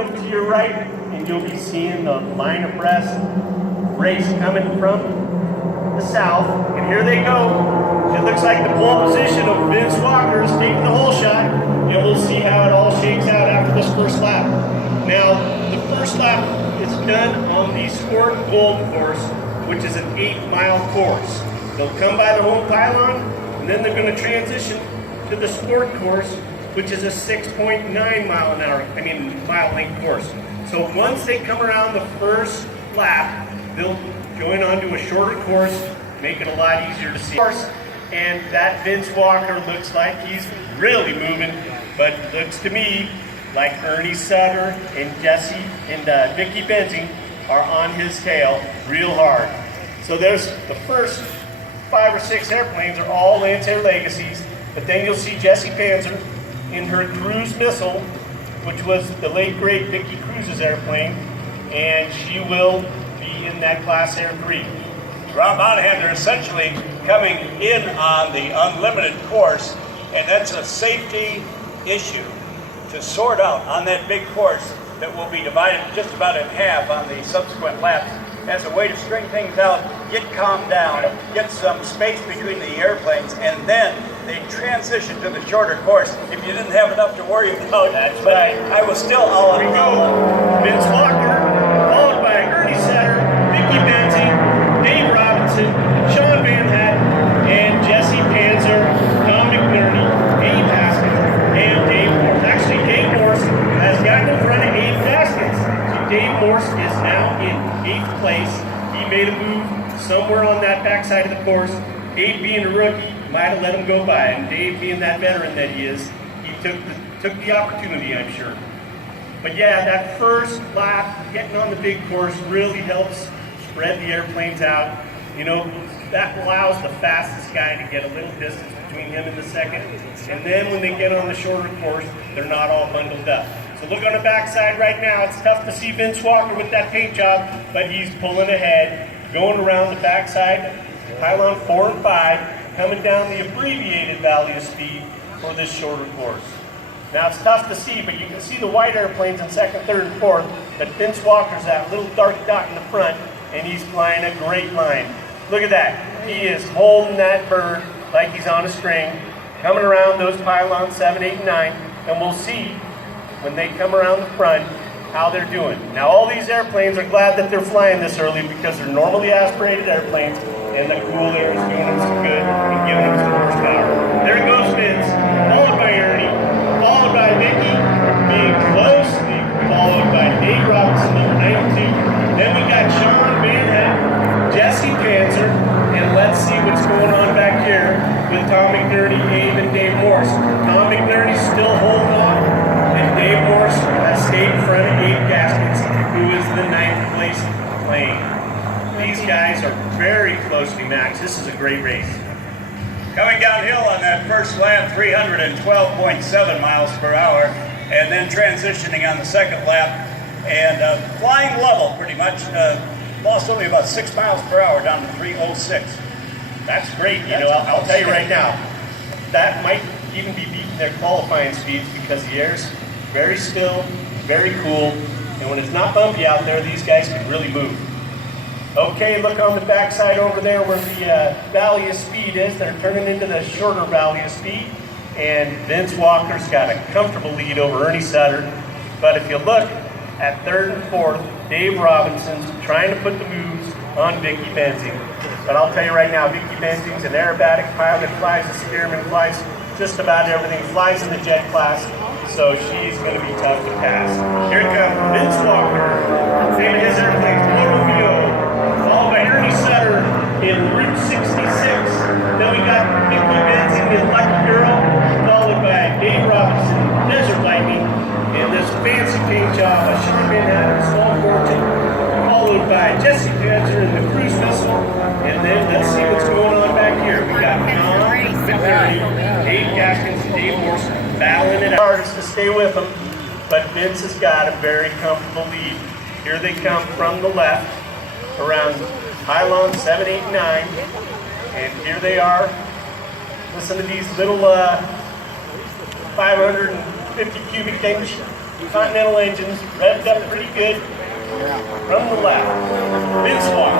Look to your right, and you'll be seeing the line abreast race coming from the south. And here they go. It looks like the pole position of Vince Walker is taking the whole shot. And we'll see how it all shakes out after this first lap. Now, the first lap is done on the Sport Gold course, which is an 8-mile course. They'll come by the home pylon, and then they're going to transition to the Sport course, which is a 6.9 mile length course. So once they come around the first lap, they'll join onto a shorter course, make it a lot easier to see. And that Vince Walker looks like he's really moving, but looks to me like Ernie Sutter and Jesse and Vicky Benzing are on his tail real hard. So there's the first 5 or 6 airplanes are all Lance Air Legacies, but then you'll see Jessie Panzer in her cruise missile, which was the late great Vicky Cruz's airplane, and she will be in that Class Air 3. Rob Monahan, they're essentially coming in on the unlimited course, and that's a safety issue to sort out on that big course that will be divided just about in half on the subsequent laps as a way to string things out, get calmed down, get some space between the airplanes, and then they transition to the shorter course if you didn't have enough to worry about. That's right. I was still all Here we go. Vince Walker, followed by Ernie Sutter, Vicky Benzing, Dave Robinson, Sean Van Hat, and Jessie Panzer, Tom McNerney, Abe Haskins, and Dave Morse. Actually, Dave Morse has gotten in front of Abe Haskins. So Dave Morse is now in 8th place. He made a move somewhere on that backside of the course. Abe being a rookie might have let him go by, and Dave being that veteran that he is, he took the opportunity, I'm sure. But yeah, that first lap, getting on the big course really helps spread the airplanes out. You know, that allows the fastest guy to get a little distance between him and the second. And then when they get on the shorter course, they're not all bundled up. So look on the backside right now. It's tough to see Vince Walker with that paint job, but he's pulling ahead, going around the backside, pylon 4 and 5, coming down the abbreviated valley of speed for this shorter course. Now it's tough to see, but you can see the white airplanes in 2nd, 3rd, and 4th, but Vince Walker's that little dark dot in the front, and he's flying a great line. Look at that. He is holding that bird like he's on a string, coming around those pylons 7, 8, and 9, and we'll see when they come around the front how they're doing. Now all these airplanes are glad that they're flying this early because they're normally aspirated airplanes, and the cool air is doing them some good and giving them some horsepower. There goes Vince, followed by Ernie, followed by Vicky, being closely followed by Dave Robinson, number 92. Then we got Sean Van Hat, Jessie Panzer, and let's see what's going on back here with Tom McNerney, Abe, and Dave Morse. Tom McNerney's still holding on, and Dave Morse has stayed in front of Abe Gaskins, who is the 9th place plane. These guys are very closely matched. This is a great race. Coming downhill on that first lap, 312.7 miles per hour, and then transitioning on the second lap, and flying level pretty much, lost only about 6 miles per hour down to 306. That's great. You know, I'll tell you right now, that might even be beating their qualifying speeds because the air's very still, very cool, and when it's not bumpy out there, these guys can really move. Okay, look on the backside over there where the valley of speed is. They're turning into the shorter valley of speed, and Vince Walker's got a comfortable lead over Ernie Sutter. But if you look at 3rd and 4th, Dave Robinson's trying to put the moves on Vicky Benzing. But I'll tell you right now, Vicky Benzing's an aerobatic pilot, flies a Stearman, flies just about everything, flies in the jet class, so she's going to be tough to pass. Here comes Vince Walker, and his airplane's Romeo, followed by Ernie Sutter in Route 66. Then we got Vicky Benzing in Lucky Girl, followed by Dave Robinson, Desert Lightning, and this fancy paint job of Sean Van Hat, Small Fortune, followed by Jessie Panzer in the Cruise Missile, and then let's see what's going on back here. We got Tom McNerney, Dave Gaskins, and Dave Morse battling it out. Hardest to stay with them, but Vince has got a very comfortable lead. Here they come from the left, around pylon 7, 8, 9, and here they are. Listen to these little 550 cubic inch Continental engines, revved up pretty good from the left. Vince Walker.